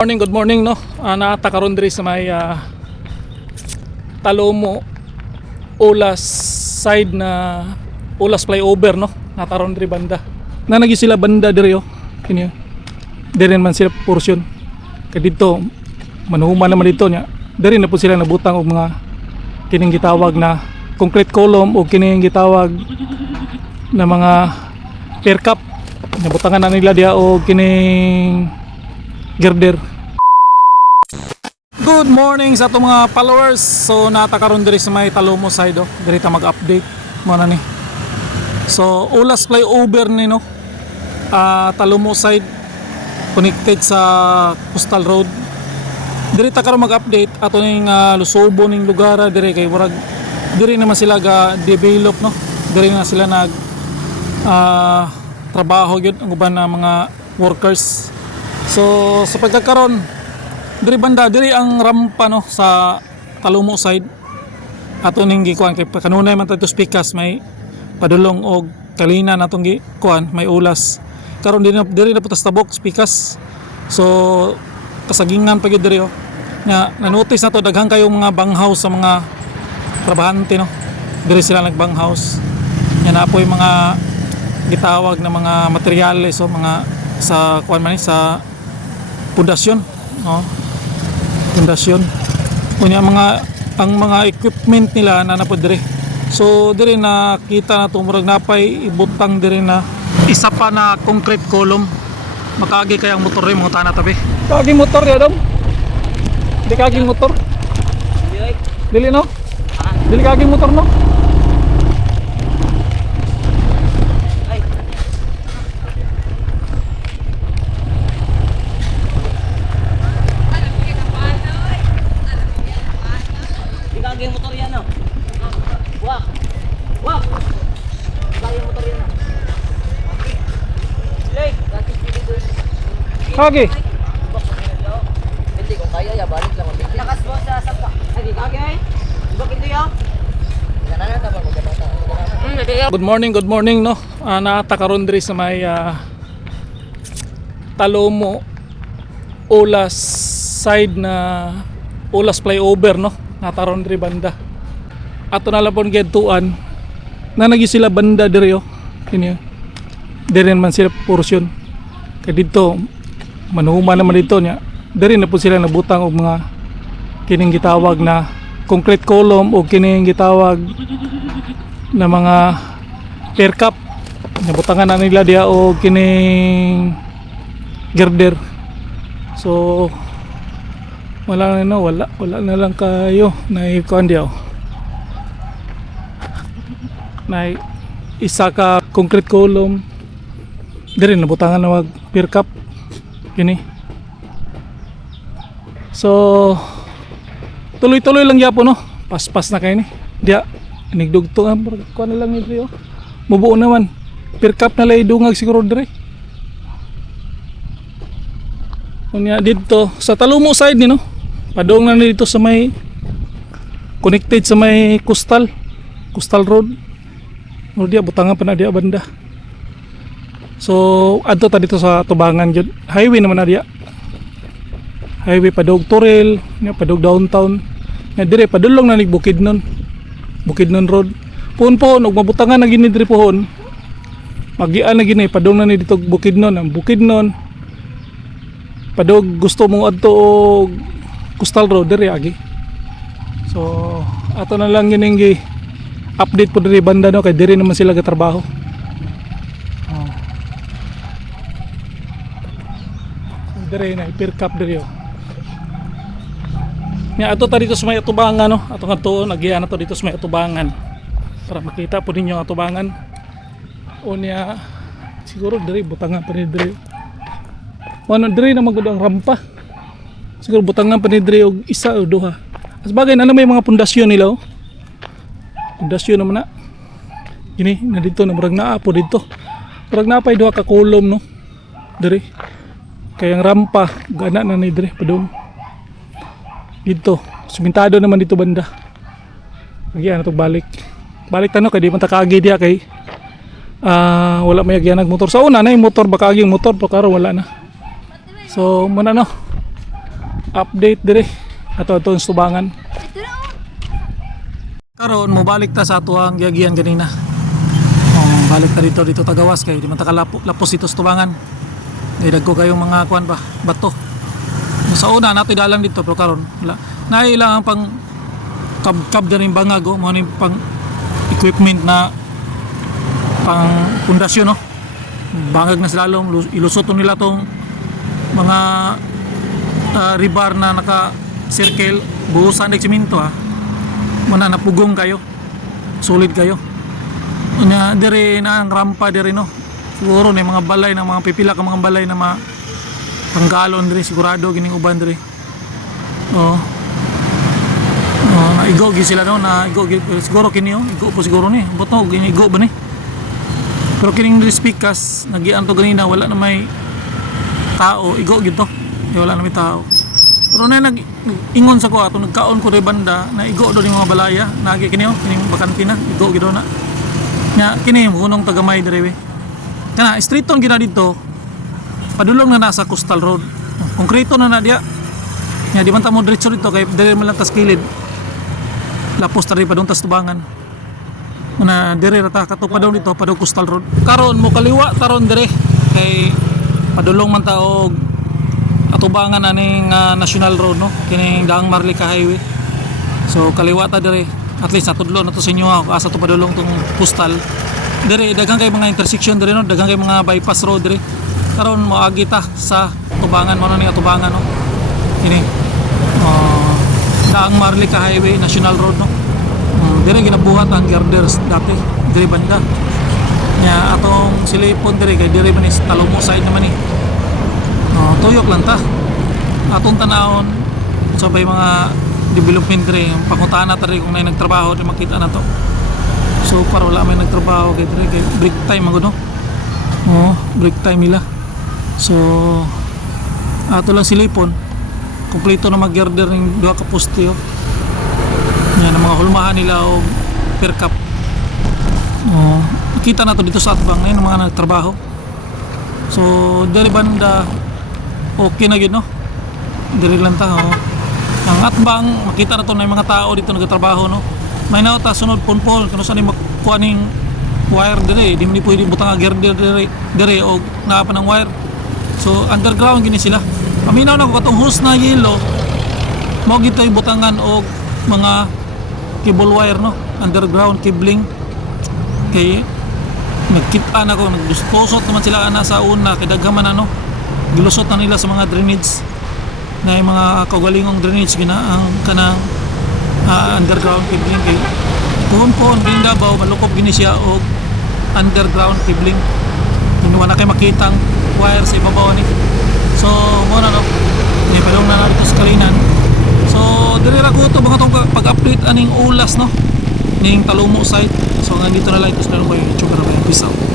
Good morning no. Naata karon diri sa may Talomo Ulas side na Ulas flyover no. Nataron diri banda. Nanagi sila banda diri oh. Kini. Diri man sila portion. Kay dito manuhuman naman dito nya. Diri na po sila nabutang og mga kining gitawag na concrete column o kining gitawag na mga pier cap. Nabutangan na nila dia og kining girder. Good morning sa atong mga followers. So natakaron diri sa may Talomo side oh. Diri ta mag-update mo na ni. So Ulas flyover ni no. Talomo side connected sa Coastal Road. Diri ta karon mag-update ato ning lusobo ning lugar diri kay murag diri naman sila ga develop no. Diri na sila nag trabaho gyud ang uban na mga workers. So sa pagkakaroon diri banda diri ang rampa no sa Talomo side. Ato ning gikuan kay kanunay man tadto pikas may padulong og kalina natong gikuan may ulas. Karon diri na putas tabok pikas. So kasagingan pa gyud diri oh. Na-notice na to daghang kayo mga banghouse sa mga trabahante no. Diri sila nagbanghouse. Nya na po'y mga gitawag na mga materyales so mga sa kuan man sa pundasyon no. Pundasyon. Kunya ang mga equipment nila na napod diri. So diri nakita na tumurag napay ibutang diri na isa pa na concrete column. Makaagi kay ang motor rin mga tanah tabi. Kaagi motor ya dong. Di kaagi motor. Dili no? Dili kaagi motor no? Yung motor yan no. Wak. Wak. Yung motor yan no. Lay, gratis dito. Kaagi. Hindi ko kaya ya balik lang mabigyan. Lakas mo sa sapa. Sige kagi ay. Bakit ito yo? Nanana ta ba magkabata? Good morning no. Naata karon diri sa may Talomo Ulas side na Ulas flyover no. Nataron diri banda. Ato na lang pon gedtuan. Nanagi sila banda diri oh. Kini. Diri man sila portion. Kay dito manuhuman naman dito nya. Diri na po sila nabutang og mga kining gitawag na concrete column o kining gitawag na mga pier cap. Nabutangan na nila dia og kining girder. So wala na lang kayo na ikuan diyo na isa ka concrete column diri nabutangan na wag pier cap kini. So tuloy-tuloy lang yapon no, paspas na kay ni dia nigdugto ang kuan na lang ni oh. Mubuo naman pier cap na lay dungag siguro dire. Kunya dito sa Talomo side ni no. Padong na dito sa may connected sa may Coastal Road. O dia butangan pa na dia banda. So adto ta dito sa Tubangan jud. Highway naman na dia. Highway padog Toril, nya padog downtown. Nya dire padulong na nig Bukidnon. Bukidnon Road. Puhon og mabutangan na gini dire puhon. Magian na gini padong na ni dito Bukidnon, ang Bukidnon. Padog gusto mo adto og Coastal Road diri agi. So ato na lang yun yung update po diri banda no kay diri naman sila gatrabaho. Diri na pier cap diri oh. Nya ato ta dito sa may atubangan no. Ato nga to nagiya na to dito sa may atubangan. Para makita po ninyo ang atubangan. Unya siguro diri butangan pa ni diri. Wano diri na magud ang rampa. Siguro butangan pa ni diri og isa o duha. As bagay na may mga pundasyon nila oh. Pundasyon naman na. Kini na dito na murag naa po dito. Murag na pay duha ka column no. Diri. Kay ang rampa gana na ni diri padung. Dito, simentado naman dito banda. Lagi na to balik. Balik tano kay di man ta kaagi dia kay wala may agyanag motor. Sa una na yung motor baka aging motor pero karon wala na. So muna no. update dire ato itong Tubangan. Karon mo balik ta sa atuang giagian ganina. Balik ta dito tagawas kay di man ta lapos dito sa Tubangan. Kay dagko kayong mga kuan ba bato. Sa una nato dalan dito pero karon wala. Nailangan pang kab din bangago mo ni pang equipment na pang pundasyon no. Bangag na slalom ilusot nila tong mga rebar na naka circle buhusan ng semento ha. Muna napugong kayo. Solid kayo. Nya dire na ang rampa dire no. Siguro na mga balay na mga pipila ka mga balay na tanggalon dire sigurado gining uban dire. Oh. Naigo gi sila no na igo siguro kini oh igo po siguro ni boto gini igo ba ni. Pero kining speakers nagian to ganina wala na may tao igo gito. Wala na may tao. Pero na ingon sa ko ato nagkaon ko re banda na igo do ni mga balaya nagi kini oh kining bakantina igo gido na. Nya kini hunong tagamay dire we. Kana street on gina dito. Padulong na nasa Coastal Road. Konkreto na diya. Nya di man ta mo diretso dito kay dire man lang tas kilid. Lapos ta rin pa doon tas Tubangan. Una dire rata kato pa doon dito pa doon Coastal Road. Karon mo kaliwa taron dire kay padulong man ta og Tubangan aning National Road no kining Daang Marlica Highway. So kaliwa ta dire at least natudlo na to sa inyo ako asa to padulong tong Coastal. Dire daghang kay mga intersection dire no daghang kay mga bypass road dire. Karon mo agi ta sa Tubangan mo ni Tubangan no. Kini Daang Marlica Highway National Road no. Dire ginabuhat ang girders dati dire banda. Nya atong silipon dire kay dire man is Talumo side naman ni. Tuyok lang ta atong tanawon sabay mga development dire pangutahan na tari kung may nagtrabaho di makita na to so para wala may nagtrabaho kay dire kay break time magud no break time nila so ato lang silipon kompleto na mag-girder ng duha ka poste yan ang mga hulmahan nila o per cap nakita na to dito sa atbang ngayon ang mga nagtrabaho so dari banda okay na yun no diri lang ta ang atbang makita na to na yung mga tao dito nagtatrabaho no may nauta sunod punpol kuno sa ni makuha ning wire dire di man pwede butang girder dire o napa ng wire so underground gini sila paminaw na ko katong hose na yellow mo gito yung butangan og mga cable wire no underground cabling kay nagkita na ko nagdusposot naman sila ana sa una kay daghaman ano gilusot na nila sa mga drainage na yung mga kaugalingong drainage gina ang kanang underground cabling kay puhon din Davao malukop gini siya og underground cabling kinuha na kay makitang wire sa ibabaw ni so mo na no may palong na narito sa Kalinan so diri ra ko to mga tong pag-update aning ulas no ning Talumo site so nandito na lang ito sa YouTube. Peace out.